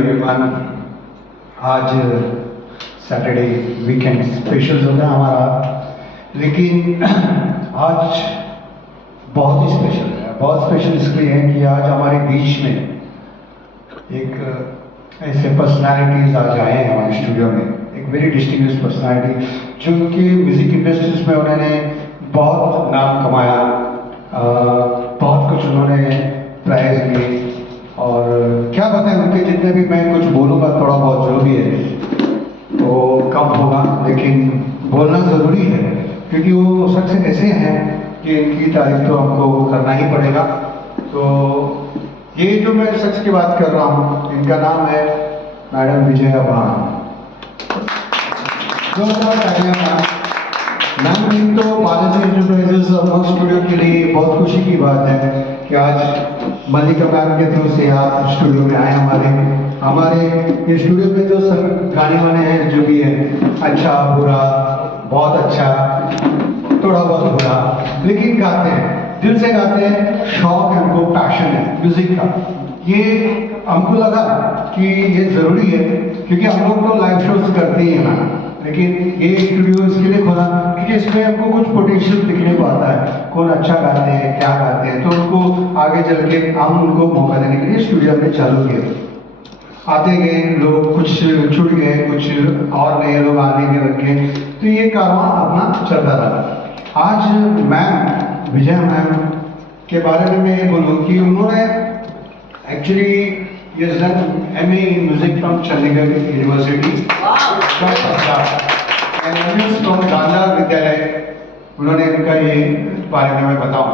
Everyone, आज Saturday weekend special होता है हमारा, लेकिन आज बहुत ही स्पेशल है। बहुत स्पेशल इसलिए है कि आज हमारे बीच में एक ऐसे पर्सनालिटीज आज आए हैं हमारे स्टूडियो में। एक वेरी डिस्टिंग्विश्ड पर्सनालिटी जो कि म्यूजिक इंडस्ट्रीज में उन्होंने बहुत नाम कमाया, बहुत कुछ उन्होंने प्राइज लिए। और क्या बताएं, उनके जितने भी मैं कुछ बोलूँगा थोड़ा बहुत जो भी है तो कम होगा, लेकिन बोलना ज़रूरी है क्योंकि वो शख्स ऐसे हैं कि इनकी तारीफ तो हमको करना ही पड़ेगा। तो ये जो मैं शख्स की बात कर रहा हूँ, इनका नाम है मैडम विजया भान। मैम तो बालाजी एंटरप्राइजेस और स्टूडियो के लिए बहुत खुशी की बात है कि आज मल्लिका मैम के थ्रू से आप स्टूडियो में आए। हमारे ये स्टूडियो में जो सब गाने वाने हैं जो भी है, अच्छा बुरा, बहुत अच्छा, थोड़ा बहुत बुरा, लेकिन गाते हैं, दिल से गाते हैं, शौक है उनको, पैशन है म्यूजिक का। ये हमको लगा कि ये ज़रूरी है क्योंकि हम लोग तो लाइव शोज करते ही हैं ना, लेकिन ये स्टूडियो इसके लिए खोला क्योंकि इसमें हमको कुछ पोटेंशियल दिखने को आता है, कौन अच्छा गाते हैं, क्या गाते हैं, तो उनको आगे चल के हम उनको मौका देने के लिए स्टूडियो में चालू किया। आते गए लोग, कुछ छूट गए, कुछ और नए लोग आने के लगे, तो ये कारवां अपना चलता रहा। आज मैम विजया मैम के बारे में मैं ये बोलूँ कि उन्होंने एक्चुअली ये MA in Music from Chandigarh University, from Gandhara विद्यालय, उन्होंने इनका ये बारे में मैं बताऊं।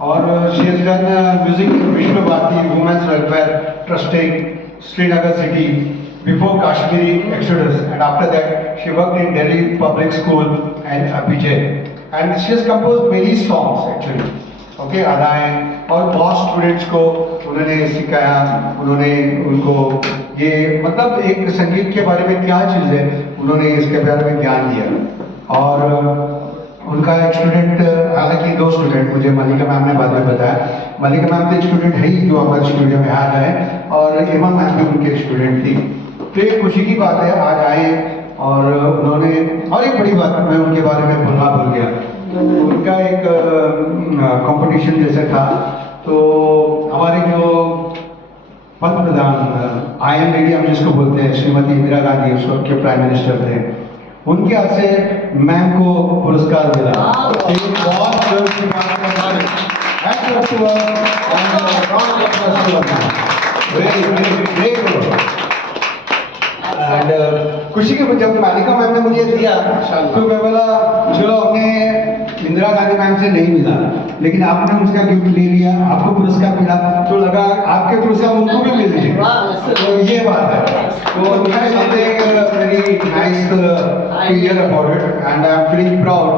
और she has done music in Vishwa Bharati women's welfare trust in Srinagar city before Kashmiri Exodus, and after that she worked in Delhi Public School and Abhijay, and she has composed many songs actually, okay अदाएँ, और बहुत students को उन्होंने सिखाया। उन्होंने उनको ये मतलब एक संगीत के बारे में क्या चीज़ है, उन्होंने इसके बारे में ज्ञान दिया। और उनका एक स्टूडेंट, हालांकि 2 स्टूडेंट, मुझे मल्लिका मैम ने बाद में बताया, मल्लिका मैम तो स्टूडेंट है ही जो हमारे स्टूडियो में आ गए, और हेमा मैम भी उनके स्टूडेंट थी। तो एक खुशी की बात है, आज आए और उन्होंने, और एक बड़ी बात मैं उनके बारे में भूलना भूल गया, उनका एक कंपटीशन जैसे था, तो हमारे जो पंत प्रधान आयन लेडी हम जिसको बोलते हैं, श्रीमती इंदिरा गांधी, उस वक्त के प्राइम मिनिस्टर थे, उनके हाथ से मैम को पुरस्कार मिला। एक बहुत गर्व की बात है। खुशी के जब मल्लिका मैम ने मुझे दिया तो मैं बोला चलो, हमने इंदिरा गांधी मैम से नहीं मिला, लेकिन आपने उसका गिफ्ट ले लिया, आपको पुरस्कार मिला, तो लगा आपके थ्रू से हम उनको भी मिल लीजिए। तो ये बात है, तो very nice to hear about it, and I am feeling proud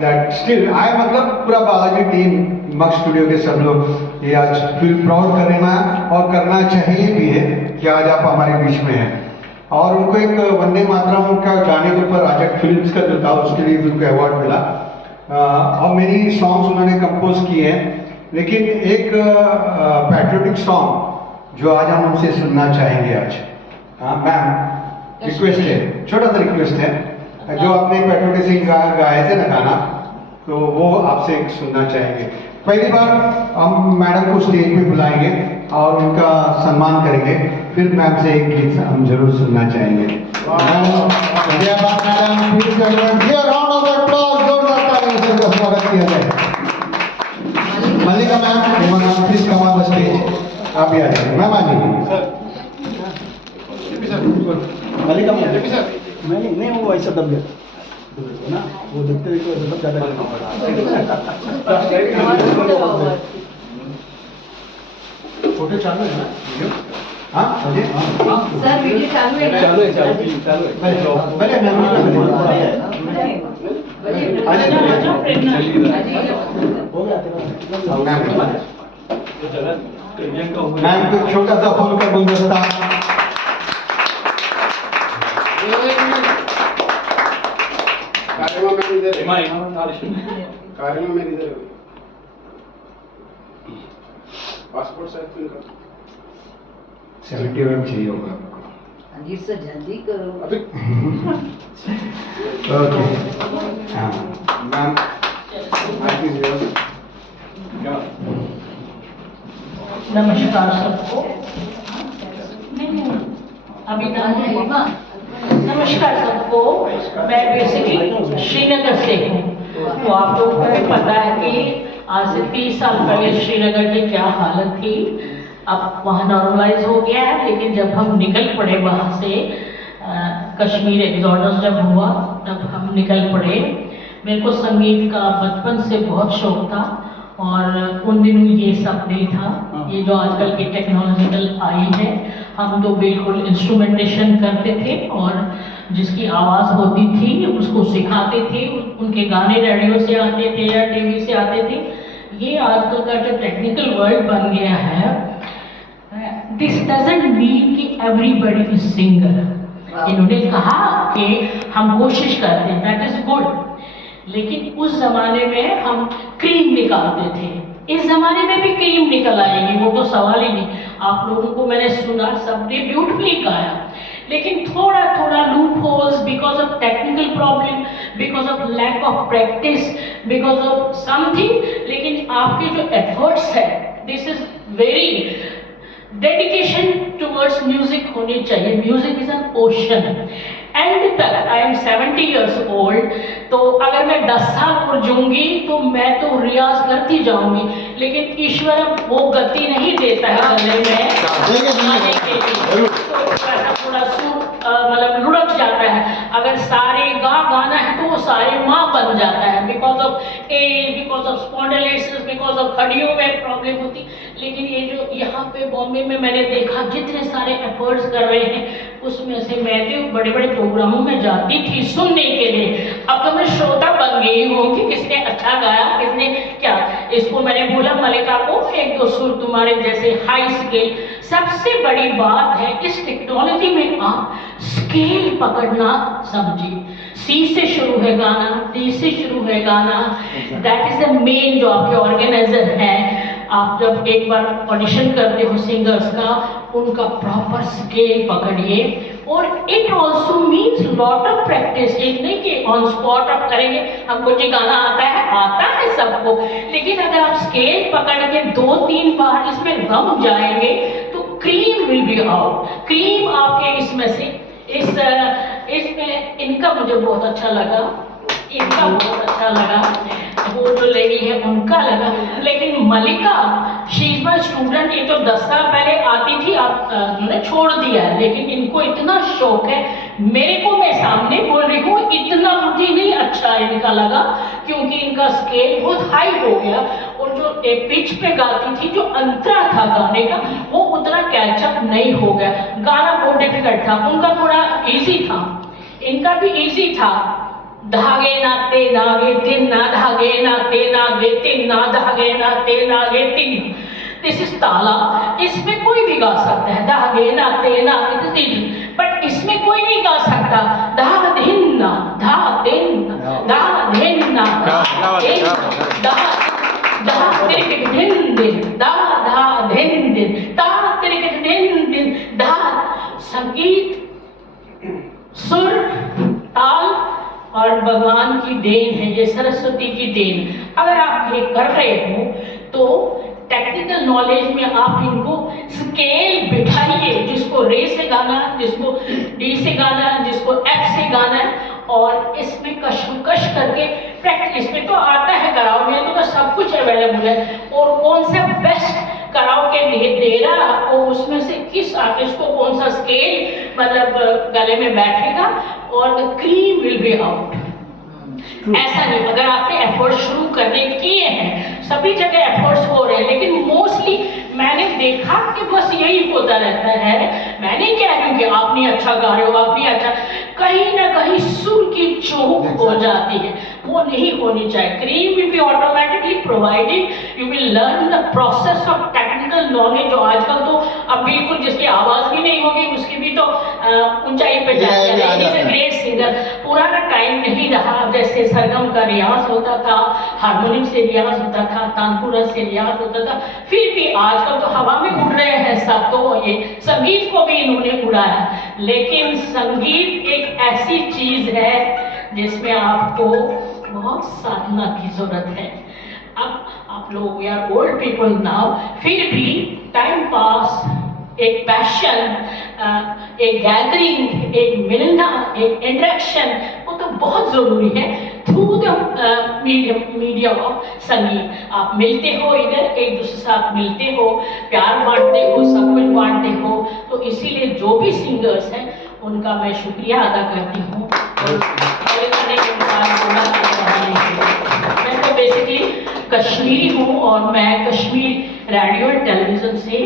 that still I, मतलब पूरा बालाजी टीम मक्स स्टूडियो के सब लोग ये आज फील प्राउड करेना और करना चाहिए भी है कि आज आप हमारे बीच में हैं। और उनको एक वंदे मातरम का गाने के ऊपर राजक फिल्म्स का जो था उसके लिए उनको अवार्ड मिला, और मेरी सॉन्ग्स उन्होंने कंपोज किए हैं। लेकिन एक पैट्रियोटिक सॉन्ग जो आज हम उनसे सुनना चाहेंगे आज, मैम रिक्वेस्ट है, छोटा सा रिक्वेस्ट है, जो आपने पैट्रियोटिक सिंह गाए थे ना गाना, तो वो आपसे सुनना चाहेंगे। पहली बार हम मैडम को स्टेज पे बुलाएंगे और उनका सम्मान करेंगे, फिर मैम से एक गीत हम जरूर सुनना चाहेंगे। स्वागत किया जाए। Mallika ma'am, please come on the stage. आप भी आ जाइए मैम, आ जाइए। मल्लिका मैम, नहीं वो ऐसा दब गया ना, वो देखते देखते ऐसा दब जाता है। फोटो चालू है ना? हाँ सर, वीडियो चालू है। चालू है। पहले मैम को छोटा सा फूल का गुलदस्ता। पासपोर्ट साइज 70 mm चाहिए होगा आपको। संगीत से जल्दी करो। ओके हाँ मैम नमस्कार सबको। अभी नमस्कार सबको। मैं बेसिकली श्रीनगर से हूँ, तो आप लोगों को पता है कि आज से 30 साल पहले श्रीनगर की क्या हालत थी। अब वहाँ नॉर्मलाइज हो गया है, लेकिन जब हम निकल पड़े वहाँ से, कश्मीर एग्जॉडस जब हुआ तब हम निकल पड़े। मेरे को संगीत का बचपन से बहुत शौक था और उन दिनों ये सब नहीं था। ये जो आजकल की टेक्नोलॉजिकल आई है, हम तो बिल्कुल इंस्ट्रूमेंटेशन करते थे और जिसकी आवाज़ होती थी उसको सिखाते थे। उनके गाने रेडियो से आते थे या टीवी से आते थे। ये आजकल का जो टेक्निकल वर्ल्ड बन गया है, दिस डजंट मीन कि एवरीबडी इज सिंगर। इन्होंने कहा कि हम कोशिश करते हैं, दैट इज गुड, लेकिन उस जमाने में हम क्रीम निकालते थे। इस जमाने में भी क्रीम निकल आएगी, वो तो सवाल ही नहीं। आप लोगों को मैंने सुना, सबने ब्यूटीफुली गाया, लेकिन थोड़ा थोड़ा loopholes, because of technical problem, because of lack of practice, because of something. लेकिन आपके जो एफर्ट्स है, this is very dedication towards music होनी चाहिए। Music is an ocean. And तक आई एम 70 ईयर्स ओल्ड, तो अगर मैं 10 साल और जूंगी तो मैं तो रियाज करती जाऊंगी, लेकिन ईश्वर वो गति नहीं देता है गले में गाने के लिए, तो थोड़ा मतलब लुढ़क जाता है। अगर सारे गाना है तो वो सारे माँ बन जाता है, because of age, because of spondylosis, because of हड्डियों में प्रॉब्लम होती। लेकिन ये जो यहाँ पे बॉम्बे में मैंने देखा जितने सारे एफर्ट्स कर रहे हैं, उसमें से मैं तो बड़े बड़े प्रोग्रामों में जाती थी सुनने के लिए। अब तो मैं श्रोता बन गई हूँ कि किसने अच्छा गाया, किसने क्या। इसको मैंने बोला मलिका को, एक दो सुर तुम्हारे जैसे हाई स्केल। सबसे बड़ी बात है इस टेक्नोलॉजी में आप स्केल पकड़ना समझिए। सी से शुरू है गाना, डी से शुरू है गाना, दैट इज द मेन जो आपके ऑर्गेनाइजर है। आप जब एक बार ऑडिशन करते हो सिंगर्स का, उनका प्रॉपर स्केल पकड़िए। और it also means lot of practice. एक नहीं कि ऑन स्पॉट आप करेंगे, हमको जी गाना आता है सबको, लेकिन अगर आप स्केल पकड़ के 2-3 बार इसमें रम जाएंगे तो cream will be out. Cream आपके इसमें से इसमें इनका मुझे बहुत अच्छा लगा, इनका बहुत अच्छा लगा, वो जो लेडी है उनका लगा। लेकिन मलिका, शी इज माय स्टूडेंट। ये तो 10 साल पहले आती थी, आप उन्होंने छोड़ दिया है, लेकिन इनको इतना शौक है। मेरे को, मैं सामने बोल रही हूँ, इतना मुझे नहीं अच्छा इनका लगा, क्योंकि इनका स्केल बहुत हाई हो गया। और जो पिच पे गाती थी, जो अंतरा था गाने का, वो उतना कैचअप नहीं हो गया। गाना बहुत डिफिकल्ट था, उनका थोड़ा इजी था, इनका भी इजी था। धागे नाते नागे तिन ना, धागे नाते नागे तिन ना, धागे नाते नागे तिन। दिस इज ताला। इसमें कोई भी गा सकता है, धागे नाते नागे तिन, बट इसमें कोई नहीं गा सकता। धा धिन ना, धा दिन ना, धा धिन ना, धा तिरकिट धिन दिन, धा धा धिन दिन, धा तिरकिट धिन दिन, धा। संगीत, सुर, ताल और भगवान की देन है, ये सरस्वती की देन। अगर आप ये कर रहे हो तो टेक्निकल नॉलेज में आप इनको स्केल बिठाइए, जिसको रे से गाना, जिसको डी से गाना, जिसको एफ से गाना, और इसमें कशमकश करके प्रैक्टिस में तो आता है। कराओ में तो सब कुछ अवेलेबल है, और कौन सा बेस्ट कराओ के लिए दे रहा, और उसमें से किस आर्टिस्ट को कौन सा स्केल मतलब गले में बैठेगा, और the cream will be out. ऐसा नहीं, अगर आपने एफर्ट शुरू करने किए हैं, सभी जगह एफर्ट्स हो रहे हैं, लेकिन मोस्टली मैंने देखा कि बस यही होता रहता है। मैं नहीं कह रही हूँ कि आप नहीं अच्छा गा रहे हो, आप नहीं अच्छा, कहीं ना कहीं सुर की चूक हो जाती है, वो नहीं होनी चाहिए। Cream will be automatically provided, you will learn the process of technical knowledge. जो आजकल तो अब बिल्कुल जिसकी आवाज भी नहीं होगी उसकी भी तो ऊंचाई पे जाती है, ग्रेट सिंगर। पुराना टाइम नहीं नहीं रहा। जैसे सरगम का रियाज होता था, हारमोनियम से रियाज होता था, तानपुरा से रियाज होता था, फिर भी आजकल तो हवा में उड़ रहे हैं सब, तो ये संगीत को भी इन्होंने उड़ाया। लेकिन संगीत एक ऐसी चीज है जिसमें आपको बहुत साधना की जरूरत है। अब आप लोग, we are old people now, फिर भी टाइम पास, एक पैशन, एक गैदरिंग, एक मिलना, एक इंटरेक्शन, वो तो बहुत ज़रूरी है थ्रू द मीडियम ऑफ संगीत। आप मिलते हो इधर, एक दूसरे से आप मिलते हो, प्यार बांटते हो, सब कुछ बांटते हो। तो इसीलिए जो भी सिंगर्स हैं उनका मैं शुक्रिया अदा करती हूँ। मैं तो बेसिकली कश्मीरी हूँ और मैं कश्मीर रेडियो और टेलीविज़न से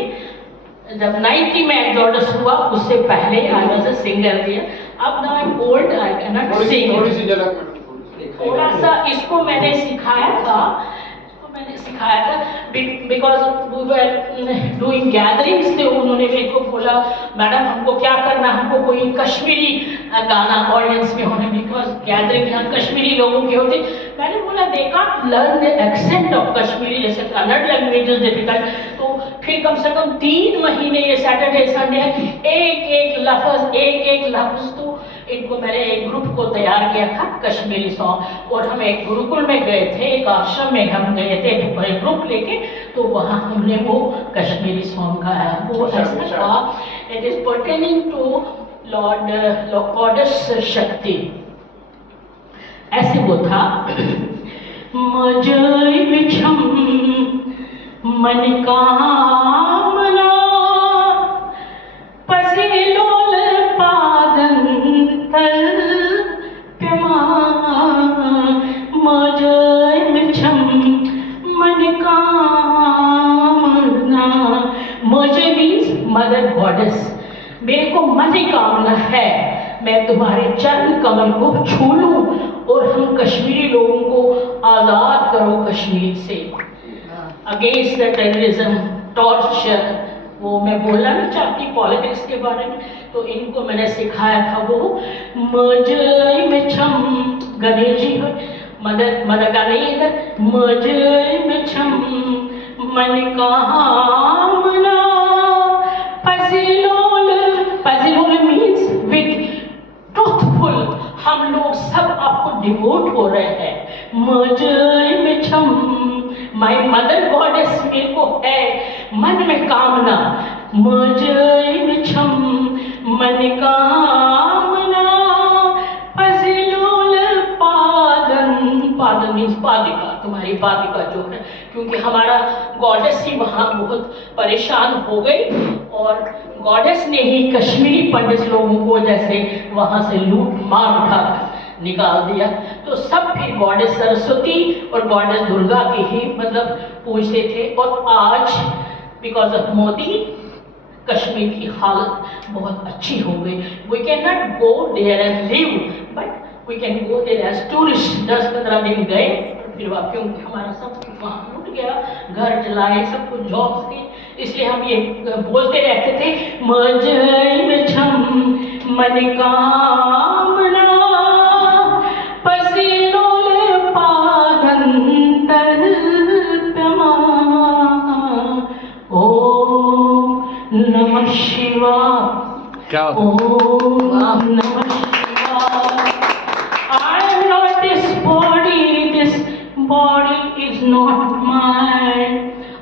जब 90 में एक्सोडस हुआ, उससे पहले I was a singer there. अब now I am old, I can not sing. थोड़ी सी झलक मैडम, थोड़ा सा इसको मैंने सिखाया था, because we were doing gatherings. तो उन्होंने मेरे को बोला, मैडम हमको क्या करना, हमको कोई कश्मीरी गाना ऑडियंस में होने, बिकॉज गैदरिंग यहाँ कश्मीरी लोगों की होती। मैंने बोला they can't learn the accent of Kashmiri, जैसे कन्नड़ लैंग्वेज इज डिफिकल्ट। तो फिर कम से कम 3 महीने ये सैटरडे संडे एक एक लफ्ज तो इनको मैंने एक ग्रुप को तैयार किया था कश्मीरी सॉन्ग। और हम एक गुरुकुल में गए थे, एक आश्रम में हम गए थे ग्रुप लेके, तो वहाँ हमने वो कश्मीरी सॉन्ग गाया। वो ऐसा था, it is pertaining to goddess Shakti. ऐसे वो था, मजई बिछम मन कामना पसिलोल पादन तल प्यमा, मजई बिछम मन कामना। मजई मीन्स मदर गॉडेस। मेरे को मन कामना है मैं तुम्हारे चरण कमल को छू लूं और हम कश्मीरी लोगों को आज़ाद करो कश्मीर से, अगेंस्ट द टेररिज्म, टॉर्चर। वो मैं बोलना नहीं चाहती पॉलिटिक्स के बारे में, तो इनको मैंने सिखाया था वो मजई में छम, गणेश जी हो मदर का नहीं इधर, मजई में छम मन कामना पसिलोल। पसिलोल मीन्स विद ट्रूथफुल, हम लोग सब आपको डिवोट हो रहे हैं। मजई में छम, माय मदर गॉडेस मेरे को है मन में कामना, मजई में छम मन कामना पसिलोल पादन। पादन मीन्स पादिका, तुम्हारी पादिका जो है, क्योंकि हमारा गॉडेस ही वहाँ बहुत परेशान हो गई और गॉडेस ने ही कश्मीरी पंडित लोगों को जैसे वहाँ से लूट मार उठा निकाल दिया। तो सब फिर गॉडेस सरस्वती और गॉडेस दुर्गा की ही मतलब पूजते थे। और आज बिकॉज ऑफ मोदी कश्मीर की हालत बहुत अच्छी हो गई। We can not go there and live, but we can go there as tourist. 10-15 दिन गए फिर वापस, क्योंकि हमारा सब कुछ वहाँ लूट गया, घर जलाए, सब कुछ जॉब्स थी, इसलिए हम ये बोलते रहते थे मजई में छम मन कामना पसिलोल पादन तल प्यमा। ओम नमः शिवाय, ओम नमः शिवाय। I am not this body, this body is not mine.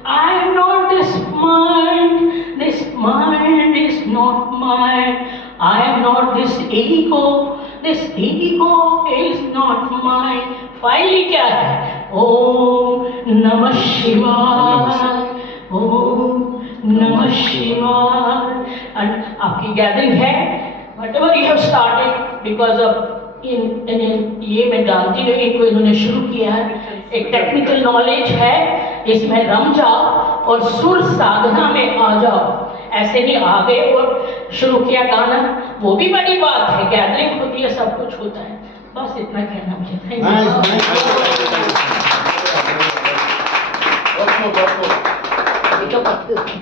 I am not this mind is not mine. I am not this ego is not mine. Finally क्या है? ओम नमः शिवाय, ओम नमः शिवाय। एंड आपकी गैदरिंग है, whatever you have started, because of ये मैं जानती हूँ इनको इन्होंने शुरू किया है, एक टेक्निकल नॉलेज है, इसमें रम जाओ और सुर साधना में आ जाओ। ऐसे ही आ गए और शुरू किया गाना, वो भी बड़ी बात है। गैदरिंग होती है, सब कुछ होता है। बस इतना कहना मुझे। Thank you.